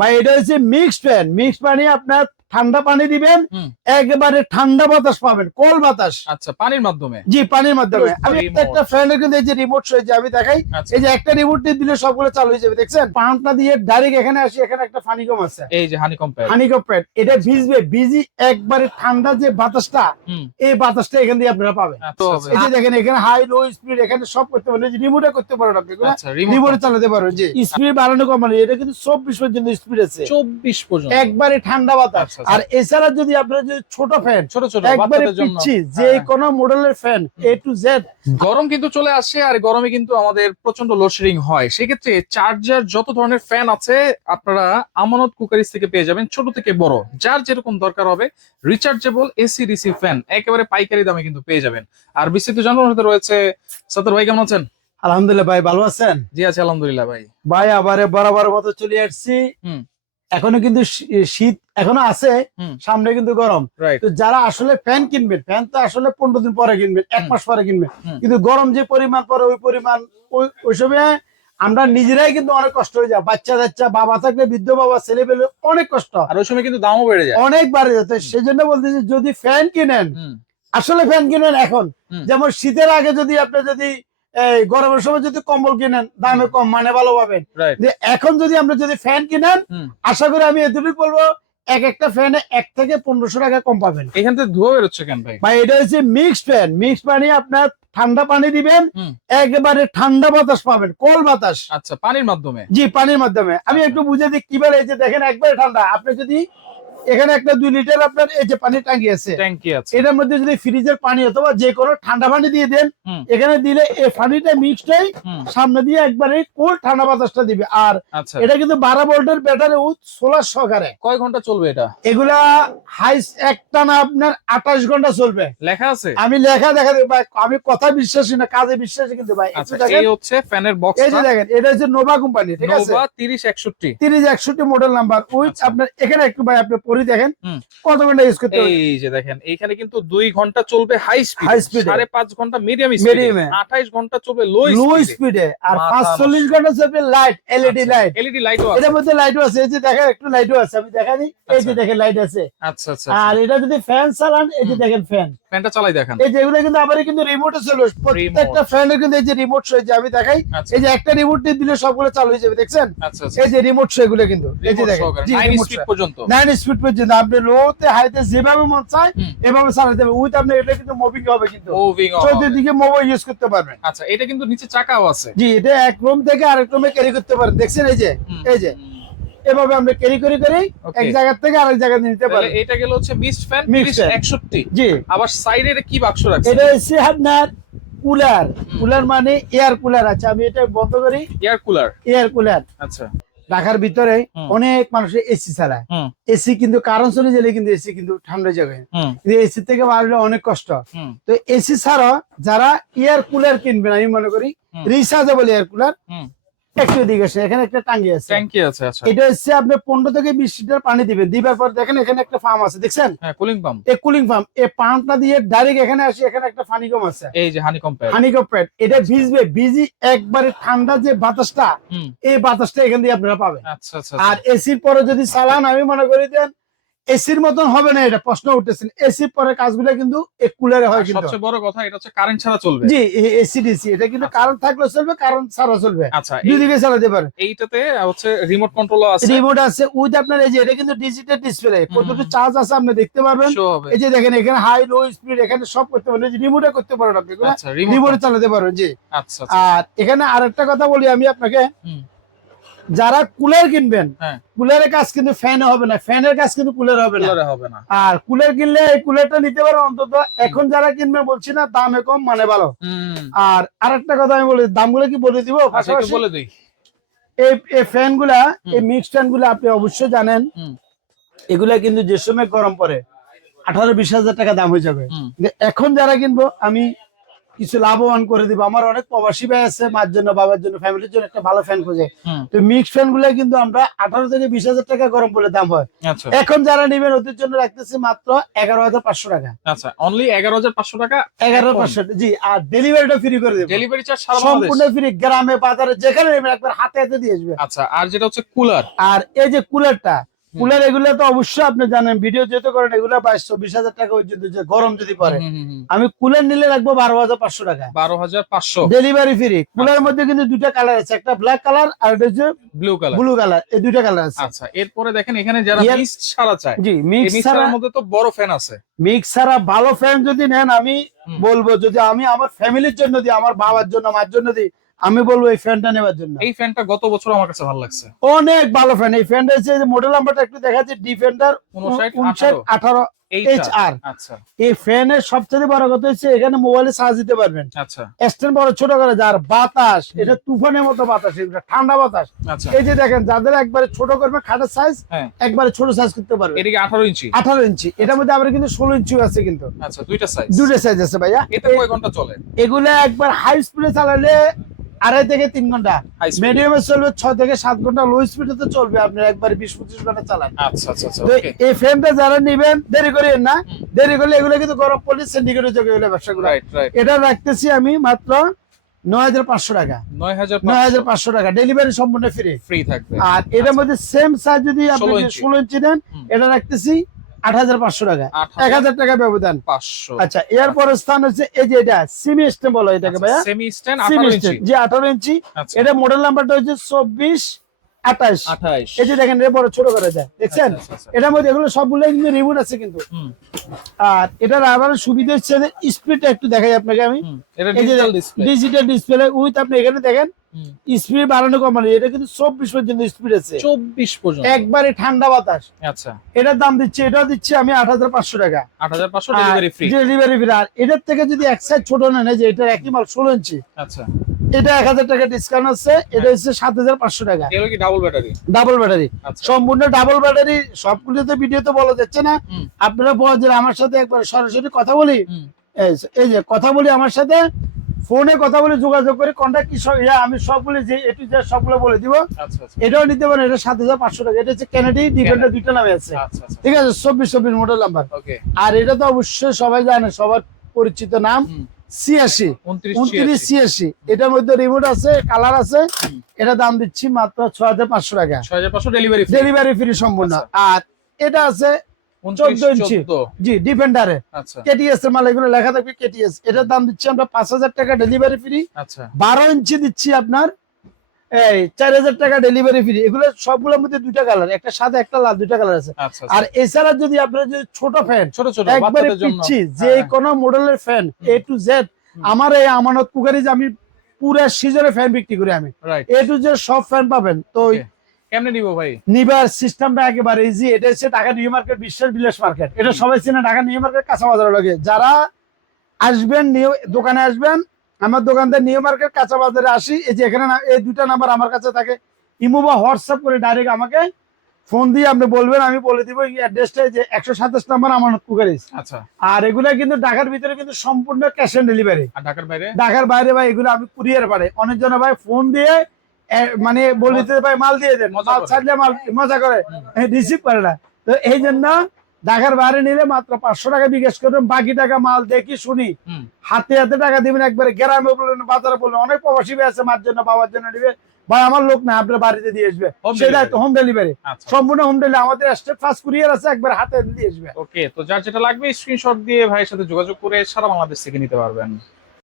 ভাই এটা হচ্ছে মিক্সড ফ্যান। মিক্সড পানি আপনার ঠান্ডা পানি দিবেন, একেবারে ঠান্ডা বাতাস পাবেন, কোল বাতাস। আচ্ছা, পানির মাধ্যমে? জি, পানির মাধ্যমে। আমি Remote। একটা ফ্যানের কিন্তু এই যে রিমোট রয়েছে, আমি দেখাই। আচ্ছা। এই যে একটা রিমোট দিয়ে দিলে সবগুলো চালু হয়ে যাবে, দেখছেন? পাম্পটা দিয়ে ডাইরেক্ট এখানে আসি, এখানে একটা হানিকম আছে, এই যে হানিকম প্যাড। Honeycomb pad. এটা ভিজবে, ভিজি একবারে ঠান্ডা যে বাতাসটা, এই বাতাসটা এখান দিয়ে আপনারা পাবেন। এই যে দেখেন এখানে হাই লো স্পিড, এখানে সব করতে পারেন, রিমোটে করতে পারেন আপনি, রিমোটে চালাতে পারবেন। জি, স্পিড বাড়ানো কমানো, এটা কিন্তু 24 পর্যন্ত স্পিড আছে, 24 পর্যন্ত একবারে ঠান্ডা বাতাস। আর এছাড়া যদি আপনারা যদি ছোট ফ্যান, ছোট একবারে পিচ্ছি যে কোনো মডেলের ফ্যান A to Z। গরম কিন্তু চলে আসে, আর গরমে কিন্তু আমাদের প্রচন্ড লোডশেডিং হয়। সেক্ষেত্রে চার্জার যত ধরনের ফ্যান আছে আপনারা আমানত কুকারিজ থেকে পেয়ে যাবেন, ছোট থেকে বড়, যার যেরকম দরকার হবে। রিচার্জেবল এসি ডিসি ফ্যান একেবারে পাইকারি দামে কিন্তু পেয়ে যাবেন। আর বিস্তারিত জানানোর সাথে রয়েছে সত্তর ভাই, কেমন আছেন? আলহামদুলিল্লাহ ভাই, ভালো আছেন? জি আছি আলহামদুলিল্লাহ ভাই। ভাই আবারে বরাবর মতো চলে আসছি। এখনো কিন্তু শীত এখনো আছে, সামনে কিন্তু গরম। তো যারা আসলে ফ্যান কিনবেন, ফ্যান তো আসলে 15 দিন পরে কিনবেন, 1 মাস পরে কিনবেন, কিন্তু গরম যে পরিমাণ পরে ওই পরিমাণ ওই সময় আমরা নিজেরাই কিন্তু অনেক কষ্ট হয়ে যায়। বাচ্চা কাচ্চা, বাবা থাকলে, বৃদ্ধ বাবা, ছেলে পেলে অনেক কষ্ট, আর ওই সময় কিন্তু দামও বেড়ে যায়, অনেক বাড়ে যেত। সেজন্য বলতেছি যদি ফ্যান কিনেন, আসলে ফ্যান কিনেন এখন। যেমন শীতের আগে যদি আপনি যদি এই গরমের সময় যদি কম্বল কিনেন, দামে কম, মানে ভালো পাবেন। এখন যদি আমরা যদি ফ্যান কিনেন, আশা করি আমি এটুকু বলবো, এক একটা ফ্যানে 1 থেকে 1500 টাকা কম পাবেন। এখান থেকে ধোয়া বেরোচ্ছে কেন ভাই? ভাই এটা হচ্ছে মিক্সড ফ্যান। মিক্সড পানি আপনার ঠান্ডা পানি দিবেন, একেবারে ঠান্ডা বাতাস পাবেন, কোল বাতাস। আচ্ছা, পানির মাধ্যমে? জি, পানির মাধ্যমে। আমি একটু বুঝে দিই কি বলে। এই যে দেখেন একবারে ঠান্ডা। আপনি যদি এখানে একটা 2 লিটার আপনার এই যে পানি ট্যাঙ্কি আছে, এটার মধ্যে যদি ফ্রিজের পানি অথবা যে কোনো ঠান্ডা পানি দিয়ে দেন, এখানে দিলে এই পানিটা মিক্সডই সামনে দিয়ে একবারে কোল্ড ঠান্ডা বাতাসটা দিবে। আর এটা কিন্তু 12 ভোল্টের ব্যাটারি সোলার সহকারে। কয় ঘন্টা চলবে এটা? এগুলা হাইস একটানা আপনার 28 ঘন্টা চলবে, লেখা আছে। আমি লেখা দেখা দেব ভাই, আমি কথা বিশ্বাসী না, কাজে বিশ্বাসী কিন্তু ভাই। এই হচ্ছে ফ্যানের বক্স। এই যে দেখেন এটা হচ্ছে নোভা কোম্পানি, ঠিক আছে? Nova 3061 3061 model number. উইথ আপনার এখানে একটু ভাই আপনি পরি দেখেন কত ঘন্টা ইউজ করতে হবে। এই যে দেখেন এইখানে কিন্তু 2 ঘন্টা চলবে হাই স্পিড, 5.5 ঘন্টা মিডিয়াম স্পিডে, 28 ঘন্টা চলবে লো স্পিডে, আর 45 ঘন্টা চলবে লাইট, এলইডি লাইট। এলইডি লাইটও আছে, এর মধ্যে লাইটও আছে। এই যে দেখেন একটু লাইটও আছে, আমি দেখানি। এই যে দেখেন লাইট আছে। আচ্ছা আচ্ছা। আর এটা যদি ফ্যান চালান, এই যে দেখেন ফ্যানটা চালাই দেখেন। এই যে এগুলো কিন্তু আবার কিন্তু রিমোটে চলে, প্রত্যেকটা ফ্যানের কিন্তু এই যে রিমোট রয়েছে, আমি দেখাই। এই যে একটা রিমোট দিয়ে দিলে সবগুলো চালু হয়ে যাবে, দেখছেন? এই যে রিমোট সেগুলো কিন্তু এই যে দেখেন 9 স্পিড পর্যন্ত, 9 স্পিড পর্যন্ত আপনি লোতে হাইতে যেভাবে মন চায় এভাবে চালাতে হবে। উইথ আপনি এটা কিন্তু মুভিং হবে, কিন্তু চতুর্দিকে মোবাইল ইউজ করতে পারবেন। আচ্ছা, এটা কিন্তু নিচে চাকাও আছে। জি, এটা এক রুম থেকে আরেক রুমে ক্যারি করতে পারেন, দেখছেন? এই যে এভাবে আমরা ক্যারি করে এক জায়গা থেকে আরেক জায়গায় নিতে পারি। এটা গেল হচ্ছে মিক্সড ফ্যান 3061। জি, আবার সাইডে কি বাক্স রাখছে? এটা হচ্ছে আপনার কুলার। কুলার মানে এয়ার কুলার আছে। আমি এটা বন্ধ করি, এয়ার কুলার। আচ্ছা, ঢাকার ভিতরে অনেক মানুষের এসি চালায়। এসি কিন্তু কারণ চলে গেলে কিন্তু এসি কিন্তু ঠান্ডা জায়গায়, কিন্তু এসি থেকে বাড়লে অনেক কষ্ট। তো এসি ছাড়া যারা এয়ার কুলার কিনবেন, আমি মনে করি রিচার্জেবল এয়ার কুলার, একটু দিকে এখানে একটা ট্যাঙ্কি আছে। আচ্ছা, এটা হচ্ছে আপনি 15 থেকে 20 লিটার পানি দিবেন। দিবার পর দেখেন এখানে একটা পাম্প আছে, দেখছেন? Cooling pump. এই কুলিং পাম্প, এই পাম্পটা দিয়ে ডাইরেক্ট এখানে আসি, এখানে একটা হানিকম আছে, এই যে হানিকম প্যাড। এটা ভিজবে, ভিজি একবারে ঠান্ডা যে বাতাসটা, এই বাতাসটা এখান দিয়ে আপনারা পাবেন। আচ্ছা আচ্ছা। আর এসির পরে যদি চালান, আমি মনে করি দেন এসির মতন হবে না। এটা প্রশ্ন উঠতেছেন, এসির পরে কাজগুলো কিন্তু এক কুলারে হয়। কিন্তু সবচেয়ে বড় কথা এটা হচ্ছে কারেন্ট ছাড়া চলবে। জি, এসি ডিসি এটা কিন্তু কারেন্ট থাকলে চলবে, কারেন্ট ছাড়া চলবে। আচ্ছা, দুদিকে চালাতে পারে। এইটাতে হচ্ছে রিমোট কন্ট্রোলও আছে, রিমোট আছে উইথ আপনার। এই যে এটা কিন্তু ডিজিটাল ডিসপ্লে, কতটুকু চার্জ আছে আপনি দেখতে পারবেন। এই যে দেখেন এখানে হাই লো স্পিড, এখানে সব করতে পারেন। রিমোটে করতে পারেন আপনি, রিমোটে চালাতে পারবেন। জি, আচ্ছা। আর এখানে আরেকটা কথা বলি আমি আপনাকে, যারা কুলার কিনবেন, কুলারের কাজ কিন্তু ফ্যানে হবে না, ফ্যানের কাজ কিন্তু কুলার হবে না। আর কুলার কিনলে এই কুলারটা নিতে পারেন অন্তত। এখন যারা কিনবে বলছি না, দামে কম মানে ভালো। আর আরেকটা কথা আমি বলি, দামগুলো কি বলে দিব? বলে দিই। এই ফ্যান গুলা, এই মিক্সড ফ্যান গুলা আপনি অবশ্যই জানেন, এগুলা কিন্তু যে সময় গরম পড়ে 18-20 হাজার টাকা দাম হয়ে যাবে। এখন যারা কিনবো, আমি কিছু লাভবান করে দিব। আমার অনেক প্রবাসী ভাই আছে, মার জন্য, বাবার জন্য, ফ্যামিলির জন্য একটা ভালো ফ্যান খোঁজে। তো মিক্স ফ্যান গুলো কিন্তু আমরা 18 থেকে 20,000 টাকা গরম বলে দাম হয়। এখন যারা নেবেন ওদের জন্য রাখতেছি মাত্র 11,500 টাকা। আচ্ছা, অনলি 11,500 টাকা। 11,500 জি। আর ডেলিভারিটা ফ্রি করে দেব, ডেলিভারি চার্জ সারা সম্পূর্ণ ফ্রি, গ্রামে বাজারে যেখানে নেবেন একবার হাতে হাতে দিয়ে আসবে। আচ্ছা, আর যেটা হচ্ছে কুলার, আর এই যে কুলারটা, কুলার এগুলো তো অবশ্যই আপনি জানেন, ভিডিও যেহেতু করেন, এগুলো 22,000-20,000 টাকা পর্যন্ত যে গরম যদি পড়ে। আমি কুলার নিলে রাখবো 12,500 টাকা, 12,500 ডেলিভারি ফ্রি। কুলারের মধ্যে কিন্তু দুইটা কালার আছে, একটা ব্ল্যাক কালার আর একটা হচ্ছে ব্লু কালার, এই দুইটা কালার আছে। আচ্ছা, এরপরে দেখেন এখানে যারা মিক্স ছাড়া চায়, জি মিক্স ছাড়ার মধ্যে তো বড় ফ্যান আছে। মিক্স ছাড়া ভালো ফ্যান যদি নেন, আমি বলবো যদি আমি আমার ফ্যামিলির জন্য দিই, আমার বাবার জন্য, মার জন্য দিই, আমি বলবো এই ফ্যানটা নেওয়ার জন্য। এই ফ্যানটা গত বছর আমার কাছে ভালো লাগছে, অনেক ভালো ফ্যান। এই ফ্যানটা হচ্ছে মডেল নাম্বারটা একটু দেখাচ্ছি, ডিফেন্ডার 5918 HR। আচ্ছা, এই ফ্যানের সবচেয়ে বড় কথা হচ্ছে এখানে মোবাইলে চার্জ দিতে পারবেন। আচ্ছা, স্ট্যান্ড বড় ছোট করে, যার বাতাস, এটা তুফানের মতো বাতাস, এটা ঠান্ডা বাতাস। আচ্ছা, এই যে দেখেন, যাদের একবারে ছোট করবে খাটের সাইজ, একবারে ছোট সাইজ করতে পারবে। এটা কি 18 ইঞ্চি? 18 ইঞ্চি। এটার মধ্যে আবার কিন্তু 16 ইঞ্চি আছে কিন্তু। আচ্ছা, দুইটা সাইজ আছে ভাইয়া। এতে কয় ঘন্টা চলে? এগুলো একবার হাই স্পিডে চালালে 2.5 থেকে 3 ঘন্টা, মিডিয়ামে চলবে 6 থেকে 7 ঘন্টা, লো স্পিডে তো চলবে আপনার একবার 20-25 ঘন্টা চালান। আচ্ছা আচ্ছা আচ্ছা, ওকে। এই ফ্যানটা যারা নেবেন দেরি করেন না, দেরি করলে এগুলো কিন্তু গরম পড়লে সিন্ডিকেটের যোগে এগুলো ব্যবসা করে। এটা রাখতেছি আমি মাত্র 9,500 টাকা, 9,500 টাকা, ডেলিভারি সম্পূর্ণ ফ্রি থাকবে। আর এটার মধ্যে সেম সাইজ যদি আপনি 16 ইঞ্চি নেন, এটা রাখতেছি 8,500 টাকা, 1,000 টাকা ব্যবধান। 500। আচ্ছা, এরপর স্থান হচ্ছে এই যে এটা সেমি স্ট্যান্ড বলা এটাকে ভাইয়া, সেমি স্ট্যান্ড 18 ইঞ্চি, জি 18 ইঞ্চি। এটা মডেল নাম্বারটা হচ্ছে 2428। এই যে দেখেন, এর বড় ছোট করে যায়, দেখছেন? এটার মধ্যে এগুলো সবগুলো কিন্তু রিমোট আছে কিন্তু। আর এটার আবার সুবিধা হচ্ছে স্পিডটা একটু দেখাই আপনাকে আমি। এটা ডিজিটাল ডিসপ্লে উইথ, আপনি এখানে দেখেন স্পিড বাড়ানো কমানো, এটা কিন্তু 24 পর্যন্ত স্পিড আছে, 24 পর্যন্ত, একবারে ঠান্ডা বাতাস। আচ্ছা, এটার দাম দিচ্ছি, এটাও দিচ্ছি আমি 8,500 টাকা, 8,500 ডেলিভারি ফ্রি। আর এটার থেকে যদি এক সাইজ ছোট নেন, যে এটা একই মাল 16 ইঞ্চি, আচ্ছা, এটা 1,000 টাকা ডিসকাউন্ট আছে, এটা হচ্ছে 7,500 টাকা। এগুলো কি ডাবল ব্যাটারি? ডাবল ব্যাটারি, সম্পূর্ণ ডাবল ব্যাটারি। সবগুলো তো ভিডিওতে বলা যাচ্ছে না, আপনারা বলেন আমার সাথে একবার সরাসরি কথা বলি, এই যে কথা বলি, আমার সাথে ফোনে কথা বলে যোগাযোগ করে কন্টাক্ট কি আমি সবগুলো যে এটু যে সবগুলো বলে দিব। এটাও নিতে পারেন, এটা 7,500 টাকা। এটা হচ্ছে কেনেডি ডিফেন্ডার, দুইটা নামে আছে, ঠিক আছে, 24 মডেল নাম্বার। আর এটা তো অবশ্যই সবাই জানে, সবার পরিচিত নাম 86 2986। এটার মধ্যে রিমোট আছে, কালার আছে। এটা দাম দিচ্ছি মাত্র 6,500 টাকা, 6,500 ডেলিভারি ফ্রি সম্পূর্ণ। আর এটা আছে 14 ইঞ্চি, জি ডিফেন্ডারে, কেটিএস এর মাল, এগুলো লেখা থাকবে কেটিএস। এটার দাম দিচ্ছি আমরা 5,000 টাকা, ডেলিভারি ফ্রি। 12 ইঞ্চি দিচ্ছি আপনার এই 4,000 টাকা, ডেলিভারি ফ্রি। এগুলো সবগুলোর মধ্যে দুইটা কালার, একটা সাদা একটা লাল, দুইটা কালার আছে। আর এছাড়া যদি আপনার যদি ছোট ফ্যান, একবারে পিচ্ছি যে কোনো মডেলের ফ্যান A to Z, আমার এই আমানত কুকারি যে আমি পুরো সিজনে ফ্যান বিক্রি করি, আমি A to Z সব ফ্যান পাবেন। তো কেমনে নিব ভাই? নিবার সিস্টেমটা একেবারে ইজি। এটা হচ্ছে ঢাকা নিউ মার্কেট, বিশ্বের বিলাস মার্কেট, এটা সবাই চেনে, ঢাকা নিউ মার্কেট কাঁচা বাজারের লগে। যারা আসবেন দোকানে আসবেন, আমার দোকানদার নিউ মার্কেট কাঁচা বাজারে আসি। এই যে এখানে এই দুটা নাম্বার আমার কাছে থাকে, ইমো বা হোয়াটসঅ্যাপ করে ডাইরেক্ট আমাকে ফোন দিয়ে আপনি বলবেন, আমি বলে দিব অ্যাড্রেসটা, যে 127 নাম্বার আমানত কুকারিজ। আচ্ছা, আর এগুলা কিন্তু ঢাকার ভিতরে কিন্তু সম্পূর্ণ ক্যাশ অন ডেলিভারি। ঢাকার বাইরে ভাই এগুলো আমি কুরিয়ার পারে। অনেকজন ভাই ফোন দিয়ে মানে বলিতে ভাই মাল দিয়ে দেন, মাল ছাড়লে মাল মজা করে, রিসিভ করে না। তো এই জন্য ঢাকার বাইরে নিলে মাত্র 500 টাকা বিকাশ করবেন, বাকি টাকা মাল দেখি শুনি হাতে হাতে টাকা দিবেন। একবারে গ্রামে বললেন, বাজারে বললেন, অনেক প্রবাসী আছে, মার জন্য বাবার জন্য নিবে, ভাই আমার লোক না, আপনার বাড়িতে দিয়ে আসবে, সেটা হোম ডেলিভারি, সম্পূর্ণ হোম ডেলিভারি। আমাদের স্টেট ফাস্ট কুরিয়ার আছে, একবার হাতে দিয়ে আসবে। ওকে, তো যার যেটা লাগবে স্ক্রিনশট দিয়ে ভাইয়ের সাথে যোগাযোগ করে সারা বাংলাদেশ থেকে নিতে পারবেন।